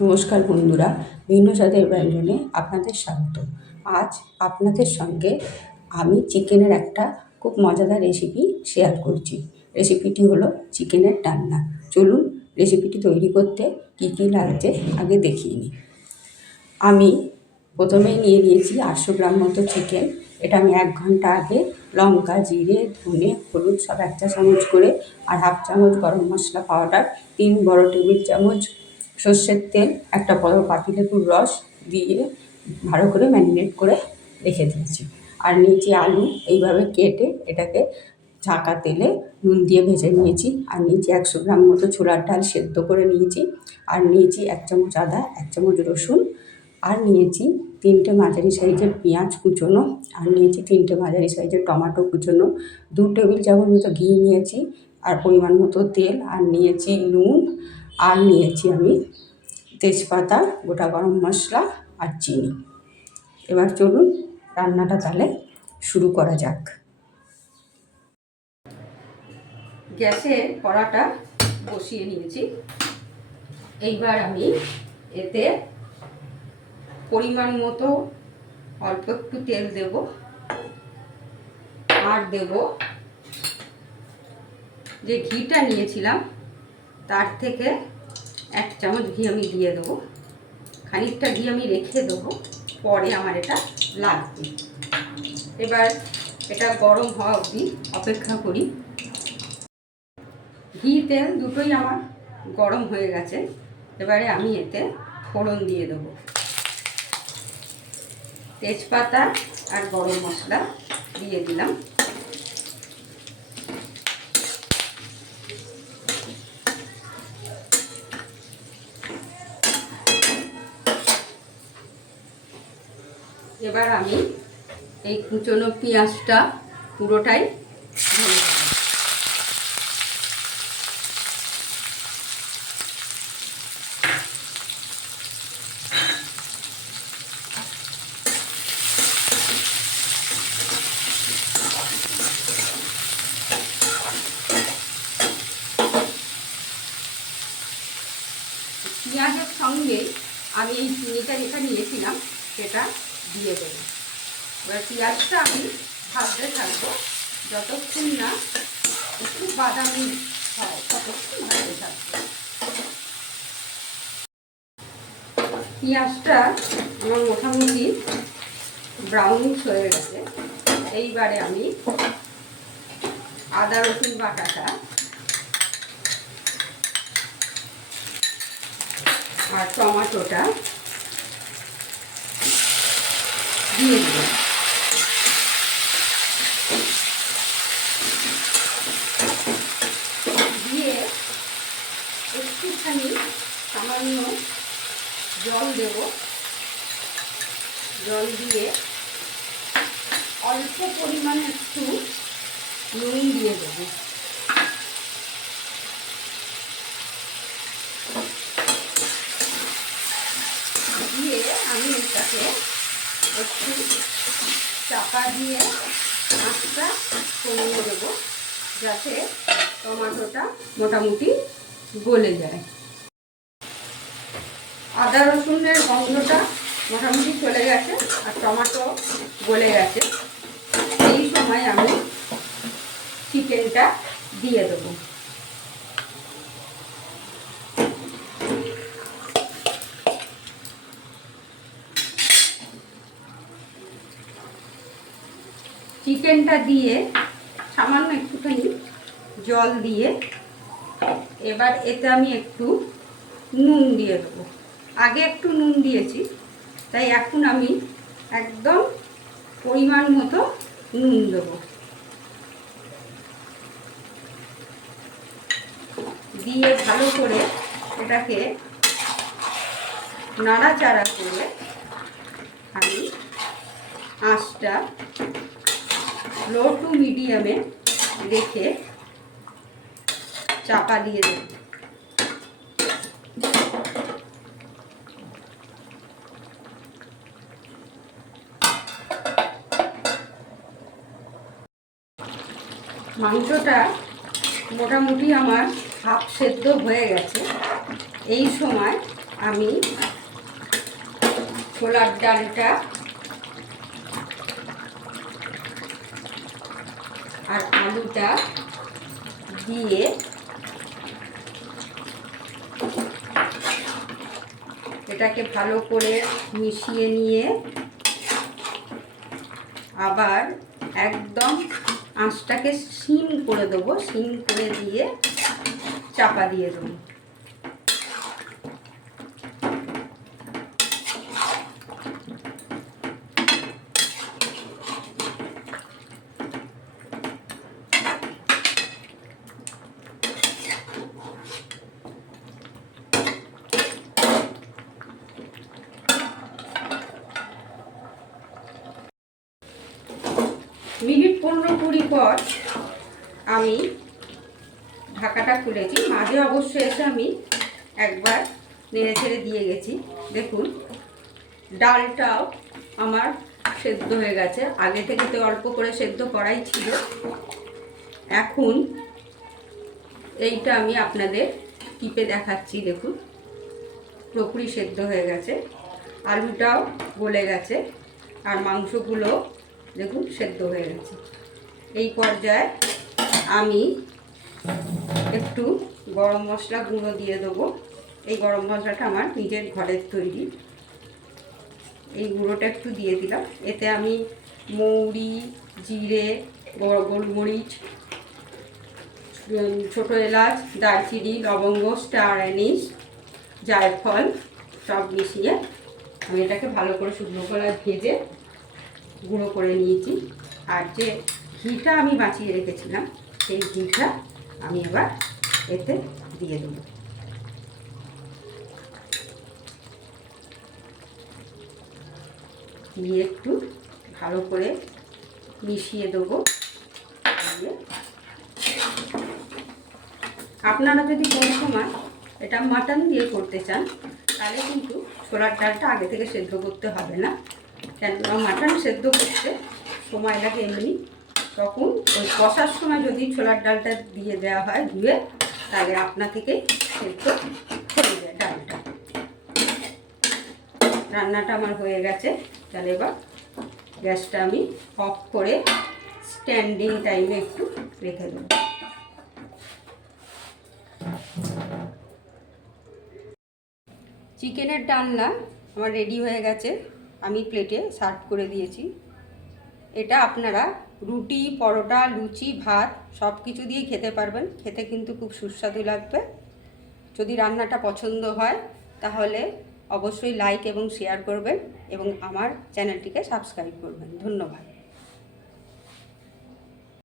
নমস্কার বন্ধুরা, ভিন্ন স্বাদের ব্যঞ্জনে আপনাদের স্বাগত। আজ আপনাদের সঙ্গে আমি চিকেনের একটা খুব মজাদার রেসিপি শেয়ার করছি। রেসিপিটি হলো চিকেনের ডালনা। চলুন রেসিপিটি তৈরি করতে কী কী লাগছে আগে দেখিয়ে নিই। আমি প্রথমেই নিয়ে নিয়েছি 800 গ্রাম মতো চিকেন। এটা আমি 1 ঘন্টা আগে লঙ্কা, জিরে, ধনে, হলুদ সব 1 চা চামচ করে আর 1/2 চামচ গরম মশলা পাউডার, 3 বড় টেবিল চামচ সর্ষের তেল, একটা বড় পাতিলেবুর রস দিয়ে ভালো করে ম্যারিনেট করে রেখে দিয়েছি। আর নিয়েছি আলু, এইভাবে কেটে এটাকে ছাঁকা তেলে নুন দিয়ে ভেজে নিয়েছি। আর নিয়েছি 100 গ্রাম মতো ছোলার ডাল সেদ্ধ করে নিয়েছি। আর নিয়েছি 1 চামচ আদা, 1 চামচ রসুন। আর নিয়েছি 3টে মাঝারি সাইজের পেঁয়াজ কুচোনো। আর নিয়েছি 3টে মাঝারি সাইজের টমেটো কুচোনো। 2 টেবিল চামচ মতো ঘি নিয়েছি আর পরিমাণ মতো তেল। আর নিয়েছি নুন। আর নিয়েছি আমি তেজপাতা, গোটা গরম মশলা আর চিনি। এবার চলুন রান্নাটা তাহলে শুরু করা যাক। গ্যাসে কড়াটা বসিয়ে নিয়েছি। এইবার আমি এতে পরিমাণ মতো অল্প একটু তেল দেব। আর দেব যে ঘিটা নিয়েছিলাম তার থেকে 1 চামচ ঘি আমি দিয়ে দেবো। খানিকটা ঘি আমি রেখে দেবো, পরে আমার এটা লাগবে। এবার এটা গরম হওয়া অবধি অপেক্ষা করি। ঘি তেল দুটোই আমার গরম হয়ে গেছে। এবারে আমি এতে ফোড়ন দিয়ে দেবো। তেজপাতা আর গরম মশলা দিয়ে দিলাম। এবার আমি এই কুচনো পেঁয়াজটা পুরোটাই ঢেলে দেব। পেঁয়াজের সঙ্গে আমি এই চিনিটা যেটা নিয়েছিলাম সেটা দিয়ে দেবো। এবার পেঁয়াজটা আমি ভাজতে থাকবো যতক্ষণ না একটু বাদামি হয়, ততক্ষণ ভাজতে থাকবো। পেঁয়াজটা আমার মোটামুটি ব্রাউনিশ হয়ে গেছে। এইবারে আমি আদা রসুন বাটাটা আর টমেটোটা দিয়ে দেব। দিয়ে একটুখানি সামান্য জল দেব। জল দিয়ে অল্প পরিমাণে একটু নুন দিয়ে দেব। দিয়ে আমি এটাকে একটু চাপা দিয়ে আঁচটা কমিয়ে দেব, যাতে টমেটোটা মোটামুটি গলে যায়। আদা রসুনের গন্ধটা মোটামুটি চলে গেছে আর টমেটো গলে গেছে। এই সময় আমি চিকেনটা দিয়ে দেবো। চিকেনটা দিয়ে সামান্য একটুখানি জল দিয়ে এবার এতে আমি একটু নুন দিয়ে দেবো। আগে একটু নুন দিয়েছি, তাই এখন আমি একদম পরিমাণ মতো নুন দেবো। দিয়ে ভালো করে এটাকে নাড়াচাড়া করে আমি আঁচটা লো টু মিডিয়ামে রেখে চাপা দিয়ে দেব। মাংসটা মোটামুটি আমার হাফ সেদ্ধ হয়ে গেছে। এই সময় আমি ছোলার ডালটা আর আলুটা দিয়ে এটাকে ভালো করে মিশিয়ে নিয়ে আবার একদম আঁচটাকে সিম করে দেবো, সিম করে দিয়ে চাপা দিয়ে দেবো। মিনিট 15-20 পর আমি ঢাকাটা খুলেছি। মাঝে অবশ্যই এসে আমি একবার নেড়ে ছেড়ে দিয়ে গেছি। দেখুন ডালটাও আমার সেদ্ধ হয়ে গেছে, আগে থেকে তো অল্প করে সেদ্ধ করাই ছিল। এখন এইটা আমি আপনাদের টিপে দেখাচ্ছি। দেখুন পুরোপুরি সেদ্ধ হয়ে গেছে, আলুটাও গলে গেছে, আর মাংসগুলো দেখুন সেদ্ধ হয়ে গেছে। এই পর্যায়ে আমি একটু গরম মশলা গুঁড়ো দিয়ে দেবো। এই গরম মশলাটা আমার নিজের ঘরের তৈরি, এই গুঁড়োটা একটু দিয়ে দিলাম। এতে আমি মৌরি, জিরে, গোলমরিচ, ছোটো এলাচ, দারচিনি, লবঙ্গ, স্টার অ্যানিস, জায়ফল সব মিশিয়ে আমি এটাকে ভালো করে শুকনো কলা ভেজে গুঁড়ো করে নিয়েছি। আর যে ঘিটা আমি বাঁচিয়ে রেখেছিলাম সেই ঘিটা আমি এবার এতে দিয়ে দেবো। দিয়ে একটু ভালো করে মিশিয়ে দেবো। আপনারা যদি কোনো সময় এটা মাটন দিয়ে করতে চান তাহলে কিন্তু ছোলার ডালটা আগে থেকে সেদ্ধ করতে হবে না, কেননা মাটন সেদ্ধ করতে সময় লাগে এমনি। তখন ওই কষার সময় যদি ছোলার ডালটা দিয়ে দেওয়া হয় ধুয়ে, তাহলে আপনা থেকেই সেদ্ধ হয়ে যায় ডালটা। রান্নাটা আমার হয়ে গেছে, তাহলে এবার গ্যাসটা আমি অফ করে স্ট্যান্ডিং টাইমে একটু রেখে দেবো। চিকেনের ডালনা আমার রেডি হয়ে গেছে, আমি প্লেটে সার্ভ করে দিয়েছি। এটা আপনারা রুটি, পরোটা, লুচি, ভাত সব কিছু দিয়ে খেতে পারবেন, খেতে কিন্তু খুব সুস্বাদু লাগবে। যদি রান্নাটা পছন্দ হয় তাহলে অবশ্যই লাইক এবং শেয়ার করবেন এবং আমার চ্যানেলটিকে সাবস্ক্রাইব করবেন। ধন্যবাদ।